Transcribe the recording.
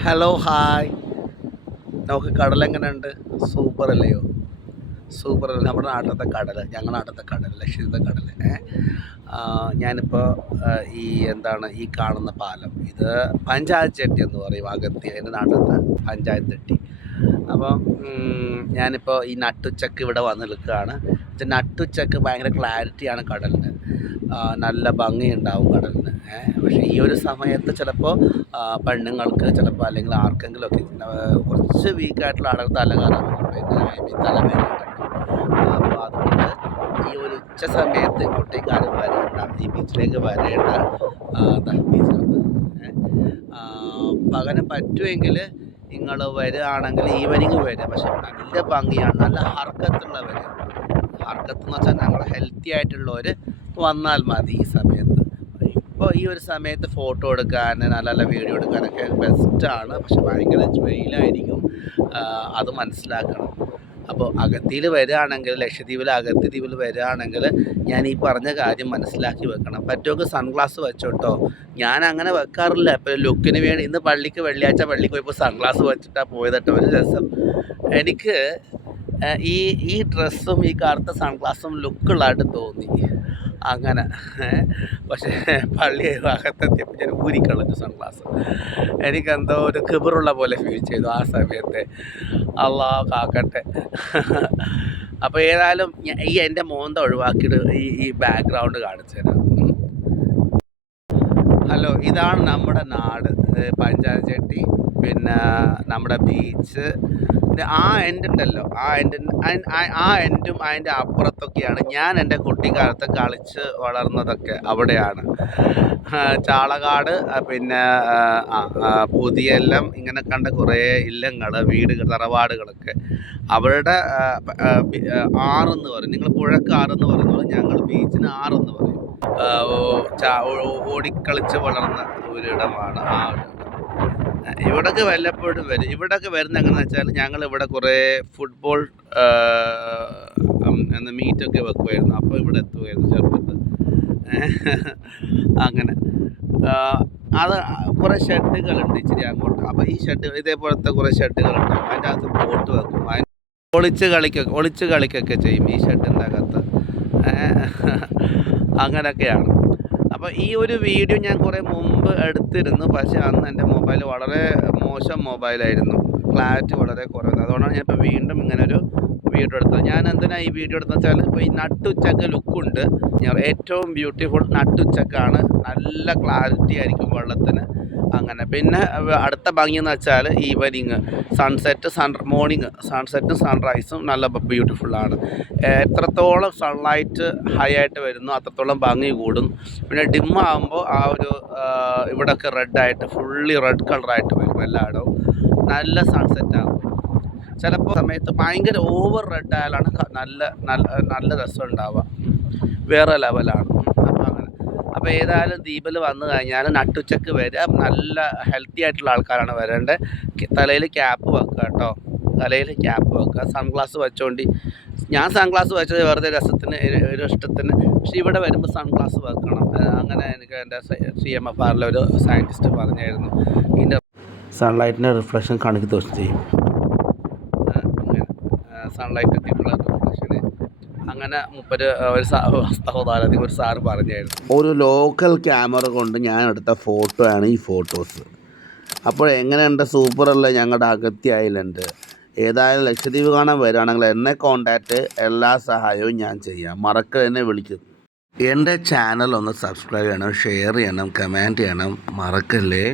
Hello hi. നമുക്ക് കടലെങ്ങനെയുണ്ട്? Super അല്ലയോ? Super അല്ലേ നമ്മുടെ നാട്ടിലത്തെ കടൽ, ഞങ്ങളുടെ നാട്ടിലത്തെ കടൽ, ലക്ഷദ്വീപത്തെ കടൽ. ഞാനിപ്പോൾ ഈ എന്താണ് ഈ കാണുന്ന പാലം, ഇത് പഞ്ചായത്ത് ചെട്ടി എന്ന് പറയും, അഗത്തി, എൻ്റെ നാട്ടിലത്തെ പഞ്ചായത്ത് ചെട്ടി. അപ്പം ഞാനിപ്പോൾ ഈ നട്ടുച്ചക്ക് ഇവിടെ വന്ന് നിൽക്കുകയാണ്. നട്ടുച്ചക്ക് ഭയങ്കര ക്ലാരിറ്റിയാണ് കടലിന്, നല്ല ഭംഗിയുണ്ടാവും കടലിന്. പക്ഷേ ഈ ഒരു സമയത്ത് ചിലപ്പോൾ പെണ്ണുങ്ങൾക്ക് ചിലപ്പോൾ അല്ലെങ്കിൽ ആർക്കെങ്കിലുമൊക്കെ കുറച്ച് വീക്കായിട്ടുള്ള ആളുകൾ തലകറങ്ങും, പിന്നെ തലവേദന എടുക്കും. അപ്പോൾ അതുകൊണ്ട് ഈ ഒരു ഉച്ച സമയത്ത് കുട്ടിക്കാരും വരേണ്ട, ഈ ബീച്ചിലേക്ക് വരേണ്ട. ബീച്ചിലൊക്കെ പകരം പറ്റുമെങ്കിൽ നിങ്ങൾ വരികയാണെങ്കിൽ ഈവനിങ് വരിക. പക്ഷെ നല്ല ഭംഗിയാണ്, നല്ല ഹർക്കത്തുള്ളവർ, ഹർക്കത്ത് എന്ന് വെച്ചാൽ ഞങ്ങൾ ഹെൽത്തി ആയിട്ടുള്ളവർ വന്നാൽ മതി ഈ സമയത്ത്. ഇപ്പോൾ ഈ ഒരു സമയത്ത് ഫോട്ടോ എടുക്കാൻ, നല്ല നല്ല വീഡിയോ എടുക്കാനൊക്കെ ബെസ്റ്റാണ്. പക്ഷെ ഭയങ്കര വെയിലായിരിക്കും, അത് മനസ്സിലാക്കണം. അപ്പോൾ അഗത്തിയിൽ വരികയാണെങ്കിൽ, ലക്ഷദ്വീപിലെ അഗത്തി ദ്വീപിൽ വരികയാണെങ്കിൽ ഞാൻ ഈ പറഞ്ഞ കാര്യം മനസ്സിലാക്കി വെക്കണം. പറ്റുമെങ്കിൽ സൺഗ്ലാസ് വെച്ചോട്ടോ. ഞാൻ അങ്ങനെ വെക്കാറില്ല, ഇപ്പോൾ ലുക്കിന് വേണ്ടി. ഇന്ന് വെള്ളിയാഴ്ച പള്ളിക്ക് പോയപ്പോൾ സൺഗ്ലാസ് വെച്ചിട്ടാണ് പോയതട്ടോ. ഒരു രസം എനിക്ക് ഈ ഡ്രസ്സും ഈ കറുത്ത സൺഗ്ലാസും ലുക്കുള്ളതായിട്ട് തോന്നി അങ്ങനെ. പക്ഷേ പള്ളി ഭാഗത്തെത്തിയപ്പോൾ ഞാൻ ഊരിക്കളഞ്ഞു സൺഗ്ലാസ്. എനിക്കെന്തോ ഒരു കിബറുള്ള പോലെ ഫീൽ ചെയ്തു ആ സമയത്ത്. അള്ളാഹ് കാക്കട്ടെ. അപ്പോൾ ഏതായാലും ഈ എൻ്റെ മോന്ത ഒഴിവാക്കിയിട്ട് ഈ ബാക്ക്ഗ്രൗണ്ട് കാണിച്ചു തരാം. ഹലോ, ഇതാണ് നമ്മുടെ നാട്, പഞ്ചായത്ത് ചെട്ടി, പിന്നെ നമ്മുടെ ബീച്ച്. പിന്നെ ആ എൻഡ് ഉണ്ടല്ലോ, ആ എൻഡും അതിൻ്റെ അപ്പുറത്തൊക്കെയാണ് ഞാൻ എൻ്റെ കുട്ടിക്കാലത്ത് കളിച്ച് വളർന്നതൊക്കെ അവിടെയാണ്. ചാളകാട്, പിന്നെ പുതിയെല്ലാം, ഇങ്ങനെ കണ്ട കുറേ ഇല്ലങ്ങൾ, വീടുകൾ, തറവാടുകളൊക്കെ. അവരുടെ ആറെന്ന് പറയും, നിങ്ങൾ പുഴക്ക് ആറെന്ന് പറയുന്നത്, ഞങ്ങൾ ബീച്ചിന് ആറെന്ന് പറയും. ഓടിക്കളിച്ച് വളർന്ന ഒരിടമാണ് ആ ഒരു ഇടം. ഇവിടൊക്കെ വല്ലപ്പോഴും വരും. ഇവിടൊക്കെ വരുന്ന എങ്ങനെയാണെന്ന് വെച്ചാൽ, ഞങ്ങളിവിടെ കുറേ ഫുട്ബോൾ മീറ്റൊക്കെ വെക്കുമായിരുന്നു. അപ്പോൾ ഇവിടെ എത്തുമായിരുന്നു ചെറുപ്പത്ത്. അങ്ങനെ അത് കുറേ ഷെഡുകളുണ്ട് ഇച്ചിരി അങ്ങോട്ട്. അപ്പോൾ ഈ ഷെഡ്, ഇതേപോലത്തെ കുറേ ഷെഡുകളുണ്ട്. അതിൻ്റെ അകത്ത് ബോട്ട് വെക്കും, ഒളിച്ച് കളിക്കൊക്കെ ചെയ്യും ഈ ഷെഡിൻ്റെ അകത്ത്. അങ്ങനെയൊക്കെയാണ്. അപ്പോൾ ഈ ഒരു വീഡിയോ ഞാൻ കുറേ മുമ്പ് എടുത്തിരുന്നു. പക്ഷേ അന്ന് എൻ്റെ മൊബൈൽ വളരെ മോശം മൊബൈലായിരുന്നു, ക്ലാരിറ്റി വളരെ കുറവായിരുന്നു. അതുകൊണ്ടാണ് ഞാൻ ഇപ്പോൾ വീണ്ടും ഇങ്ങനൊരു വീഡിയോ എടുത്തത്. ഞാൻ എന്തിനാണ് ഈ വീഡിയോ എടുത്തത് വെച്ചാൽ, ഇപ്പോൾ ഈ നട്ടുച്ചക്ക് ലുക്കുണ്ട്. ഏറ്റവും ബ്യൂട്ടിഫുൾ നട്ടുച്ചക്കാണ്, നല്ല ക്ലാരിറ്റി ആയിരിക്കും വെള്ളത്തിന്. അങ്ങനെ പിന്നെ അടുത്ത ഭംഗി എന്ന് വെച്ചാൽ ഈവനിങ് മോർണിംഗ് സൺസെറ്റും സൺറൈസും നല്ല ബ്യൂട്ടിഫുള്ളാണ്. എത്രത്തോളം സൺലൈറ്റ് ഹൈ ആയിട്ട് വരുന്നു അത്രത്തോളം ഭംഗി കൂടും. പിന്നെ ഡിമ്മാകുമ്പോൾ ആ ഒരു ഇവിടെയൊക്കെ റെഡായിട്ട്, ഫുള്ളി റെഡ് കളറായിട്ട് വരും എല്ലായിടവും. നല്ല സൺസെറ്റാകും. ചിലപ്പോൾ സമയത്ത് ഭയങ്കര ഓവർ റെഡ് ആയാലാണ് നല്ല രസം ഉണ്ടാവുക, വേറെ ലെവലാണ്. അപ്പോൾ ഏതായാലും ദ്വീപിൽ വന്നു കഴിഞ്ഞാൽ നട്ടുച്ചക്ക് വരിക. നല്ല ഹെൽത്തി ആയിട്ടുള്ള ആൾക്കാരാണ് വരേണ്ടത്. തലയിൽ ക്യാപ്പ് വെക്കുക കേട്ടോ, തലയിൽ ക്യാപ്പ് വെക്കുക. സൺഗ്ലാസ് വെച്ചോണ്ടി. ഞാൻ സൺഗ്ലാസ് വെച്ചത് വെറുതെ രസത്തിന്, ഒരു ഇഷ്ടത്തിന്. പക്ഷേ ഇവിടെ വരുമ്പോൾ സൺഗ്ലാസ് വെക്കണം. അങ്ങനെ എനിക്ക് എൻ്റെ CMFRലെ ഒരു സയൻറ്റിസ്റ്റ് പറഞ്ഞായിരുന്നു. ഇതിൻ്റെ സൺലൈറ്റിൻ്റെ റിഫ്ലക്ഷൻ കണക്ക് ദോഷം ചെയ്യും. അങ്ങനെ സൺലൈറ്റ് എത്തിയിട്ടുള്ള റിഫ്ലക്ഷന് അങ്ങനെ ഒരു സാറ് പറഞ്ഞായിരുന്നു. ഒരു ലോക്കൽ ക്യാമറ കൊണ്ട് ഞാൻ എടുത്ത ഫോട്ടോ ആണ് ഈ ഫോട്ടോസ്. അപ്പോൾ എങ്ങനെയുണ്ട്? സൂപ്പറല്ലേ ഞങ്ങളുടെ അഗത്തി ഐലൻഡ്? ഏതായാലും ലക്ഷദ്വീപ് കാണാൻ വരികയാണെങ്കിൽ എന്നെ കോൺടാക്റ്റ്, എല്ലാ സഹായവും ഞാൻ ചെയ്യാം. മറക്കാതെ എന്നെ വിളിക്കും. എൻ്റെ ചാനൽ ഒന്ന് സബ്സ്ക്രൈബ് ചെയ്യണം, ഷെയർ ചെയ്യണം, കമൻറ്റ് ചെയ്യണം, മറക്കല്ലേ.